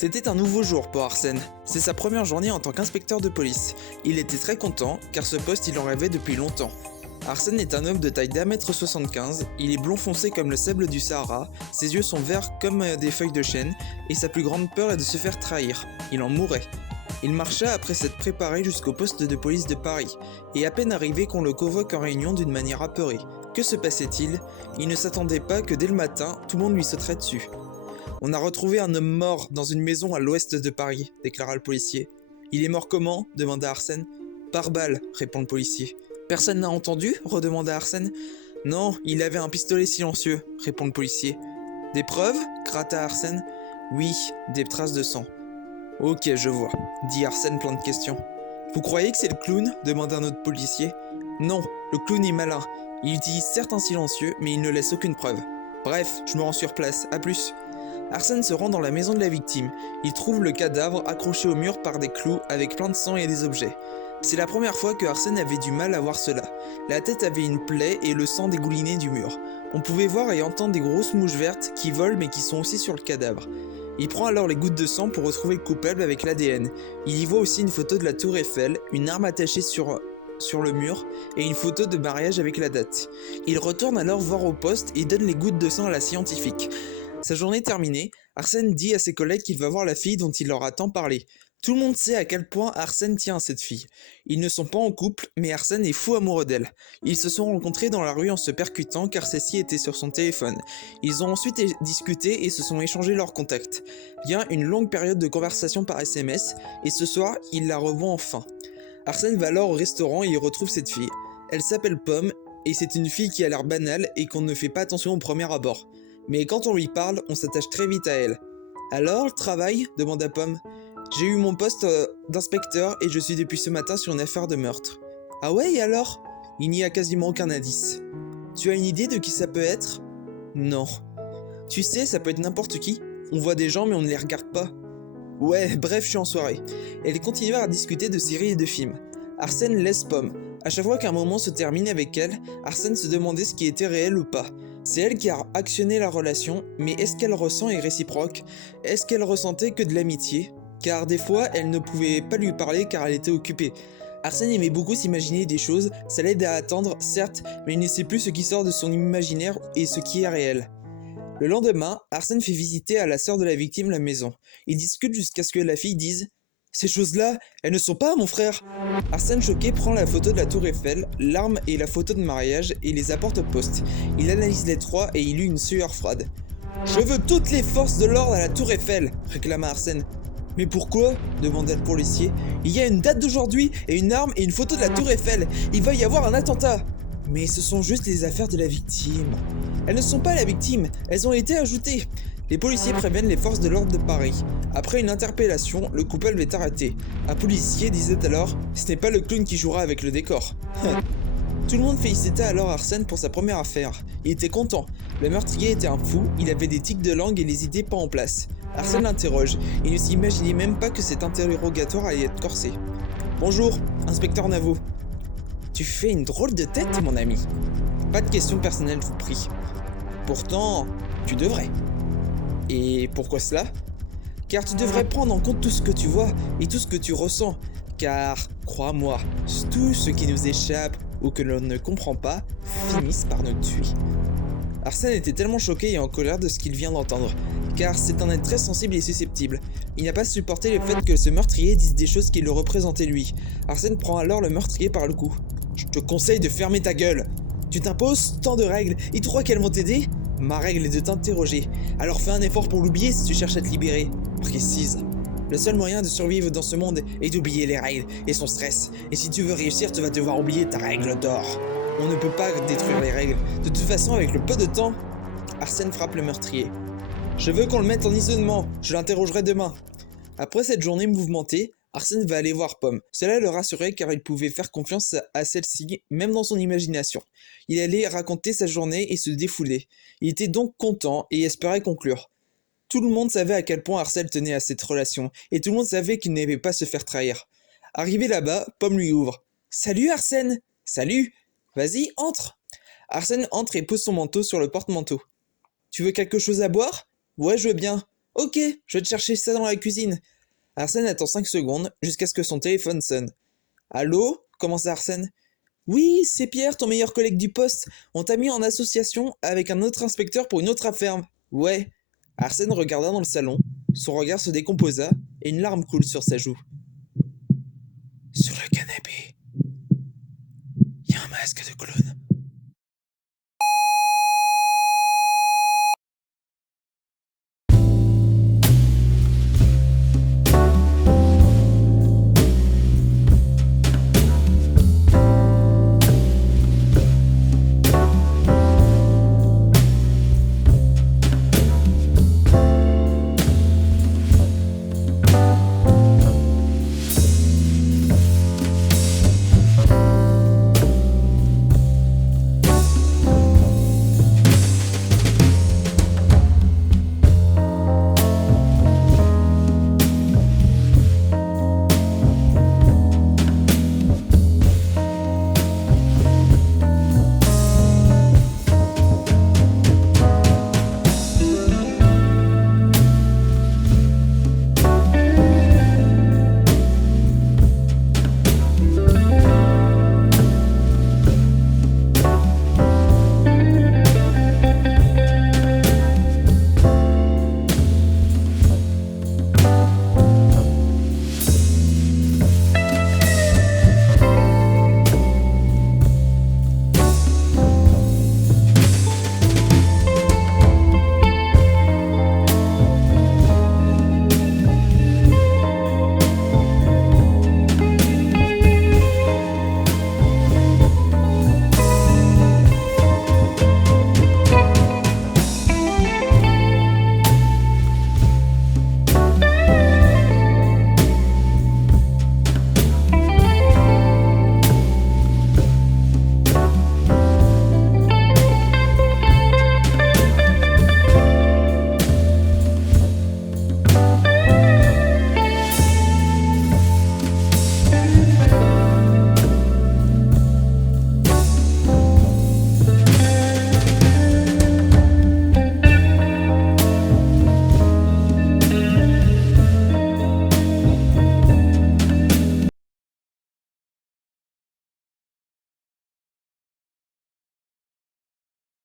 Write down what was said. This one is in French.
C'était un nouveau jour pour Arsène. C'est sa première journée en tant qu'inspecteur de police. Il était très content, car ce poste il en rêvait depuis longtemps. Arsène est un homme de taille d'1m75, il est blond foncé comme le sable du Sahara, ses yeux sont verts comme des feuilles de chêne, et sa plus grande peur est de se faire trahir. Il en mourrait. Il marcha après s'être préparé jusqu'au poste de police de Paris, et à peine arrivé qu'on le convoque en réunion d'une manière apeurée. Que se passait-il? Il ne s'attendait pas que dès le matin, tout le monde lui sauterait dessus. On a retrouvé un homme mort dans une maison à l'ouest de Paris, déclara le policier. Il est mort comment? Demanda Arsène. Par balle, répond le policier. Personne n'a entendu? Redemanda Arsène. Non, il avait un pistolet silencieux, répond le policier. Des preuves? Gratta Arsène. Oui, des traces de sang. Ok, je vois, dit Arsène plein de questions. Vous croyez que c'est le clown? Demanda un autre policier. Non, le clown est malin. Il utilise certes un silencieux, mais il ne laisse aucune preuve. Bref, je me rends sur place, à plus. Arsène se rend dans la maison de la victime. Il trouve le cadavre accroché au mur par des clous avec plein de sang et des objets. C'est la première fois que Arsène avait du mal à voir cela. La tête avait une plaie et le sang dégoulinait du mur. On pouvait voir et entendre des grosses mouches vertes qui volent mais qui sont aussi sur le cadavre. Il prend alors les gouttes de sang pour retrouver le coupable avec l'ADN. Il y voit aussi une photo de la tour Eiffel, une arme attachée sur le mur et une photo de mariage avec la date. Il retourne alors voir au poste et donne les gouttes de sang à la scientifique. Sa journée terminée, Arsène dit à ses collègues qu'il va voir la fille dont il leur a tant parlé. Tout le monde sait à quel point Arsène tient à cette fille. Ils ne sont pas en couple, mais Arsène est fou amoureux d'elle. Ils se sont rencontrés dans la rue en se percutant car celle-ci était sur son téléphone. Ils ont ensuite discuté et se sont échangés leurs contacts. Vient une longue période de conversation par SMS, et ce soir, il la revoit enfin. Arsène va alors au restaurant et y retrouve cette fille. Elle s'appelle Pomme, et c'est une fille qui a l'air banale et qu'on ne fait pas attention au premier abord. Mais quand on lui parle, on s'attache très vite à elle. Alors, le travail? Demanda Pomme. J'ai eu mon poste d'inspecteur et je suis depuis ce matin sur une affaire de meurtre. Ah ouais, et alors? Il n'y a quasiment aucun indice. Tu as une idée de qui ça peut être? Non. Tu sais, ça peut être n'importe qui. On voit des gens mais on ne les regarde pas. Ouais, bref, je suis en soirée. Elle continua à discuter de séries et de films. Arsène laisse Pomme. À chaque fois qu'un moment se termine avec elle, Arsène se demandait ce qui était réel ou pas. C'est elle qui a actionné la relation, mais est-ce qu'elle ressent est réciproque? Est-ce qu'elle ressentait que de l'amitié? Car des fois, elle ne pouvait pas lui parler car elle était occupée. Arsène aimait beaucoup s'imaginer des choses, ça l'aide à attendre, certes, mais il ne sait plus ce qui sort de son imaginaire et ce qui est réel. Le lendemain, Arsène fait visiter à la sœur de la victime la maison. Ils discutent jusqu'à ce que la fille dise « Ces choses-là, elles ne sont pas à mon frère !» Arsène choqué prend la photo de la tour Eiffel, l'arme et la photo de mariage et les apporte au poste. Il analyse les trois et il eut une sueur froide. « Je veux toutes les forces de l'ordre à la tour Eiffel !» réclama Arsène. « Mais pourquoi ?» demanda le policier. « Il y a une date d'aujourd'hui et une arme et une photo de la tour Eiffel. Il va y avoir un attentat !» Mais ce sont juste les affaires de la victime. Elles ne sont pas la victime, elles ont été ajoutées. Les policiers préviennent les forces de l'ordre de Paris. Après une interpellation, le coupable est arrêté. Un policier disait alors « Ce n'est pas le clown qui jouera avec le décor. » Tout le monde félicitait alors Arsène pour sa première affaire. Il était content. Le meurtrier était un fou, il avait des tics de langue et les idées pas en place. Arsène l'interroge. Il ne s'imaginait même pas que cet interrogatoire allait être corsé. « Bonjour, inspecteur Navo. »« Tu fais une drôle de tête, mon ami. »« Pas de questions personnelles, je vous prie. »« Pourtant, tu devrais. » « Et pourquoi cela ? » ?»« Car tu devrais prendre en compte tout ce que tu vois et tout ce que tu ressens. Car, crois-moi, tout ce qui nous échappe ou que l'on ne comprend pas finissent par nous tuer. » Arsène était tellement choqué et en colère de ce qu'il vient d'entendre, car c'est un être très sensible et susceptible. Il n'a pas supporté le fait que ce meurtrier dise des choses qui le représentaient lui. Arsène prend alors le meurtrier par le cou. « Je te conseille de fermer ta gueule. Tu t'imposes tant de règles et tu crois qu'elles vont t'aider ? Ma règle est de t'interroger. Alors fais un effort pour l'oublier si tu cherches à te libérer. Précise. Le seul moyen de survivre dans ce monde est d'oublier les règles et son stress. Et si tu veux réussir, tu vas devoir oublier ta règle d'or. On ne peut pas détruire les règles. De toute façon, avec le peu de temps... » Arsène frappe le meurtrier. « Je veux qu'on le mette en isolement. Je l'interrogerai demain. » Après cette journée mouvementée, Arsène va aller voir Pomme. Cela le rassurait car il pouvait faire confiance à celle-ci, même dans son imagination. Il allait raconter sa journée et se défouler. Il était donc content et espérait conclure. Tout le monde savait à quel point Arsène tenait à cette relation, et tout le monde savait qu'il n'aimait pas se faire trahir. Arrivé là-bas, Pomme lui ouvre. Salut Arsène! Salut! Vas-y, entre! Arsène entre et pose son manteau sur le porte-manteau. Tu veux quelque chose à boire? Ouais, je veux bien. Ok, je vais te chercher ça dans la cuisine. Arsène attend 5 secondes jusqu'à ce que son téléphone sonne. Allô? Commence Arsène. Oui, c'est Pierre, ton meilleur collègue du poste. On t'a mis en association avec un autre inspecteur pour une autre affaire. Ouais. Arsène regarda dans le salon, son regard se décomposa et une larme coule sur sa joue. Sur le canapé, il y a un masque de clown.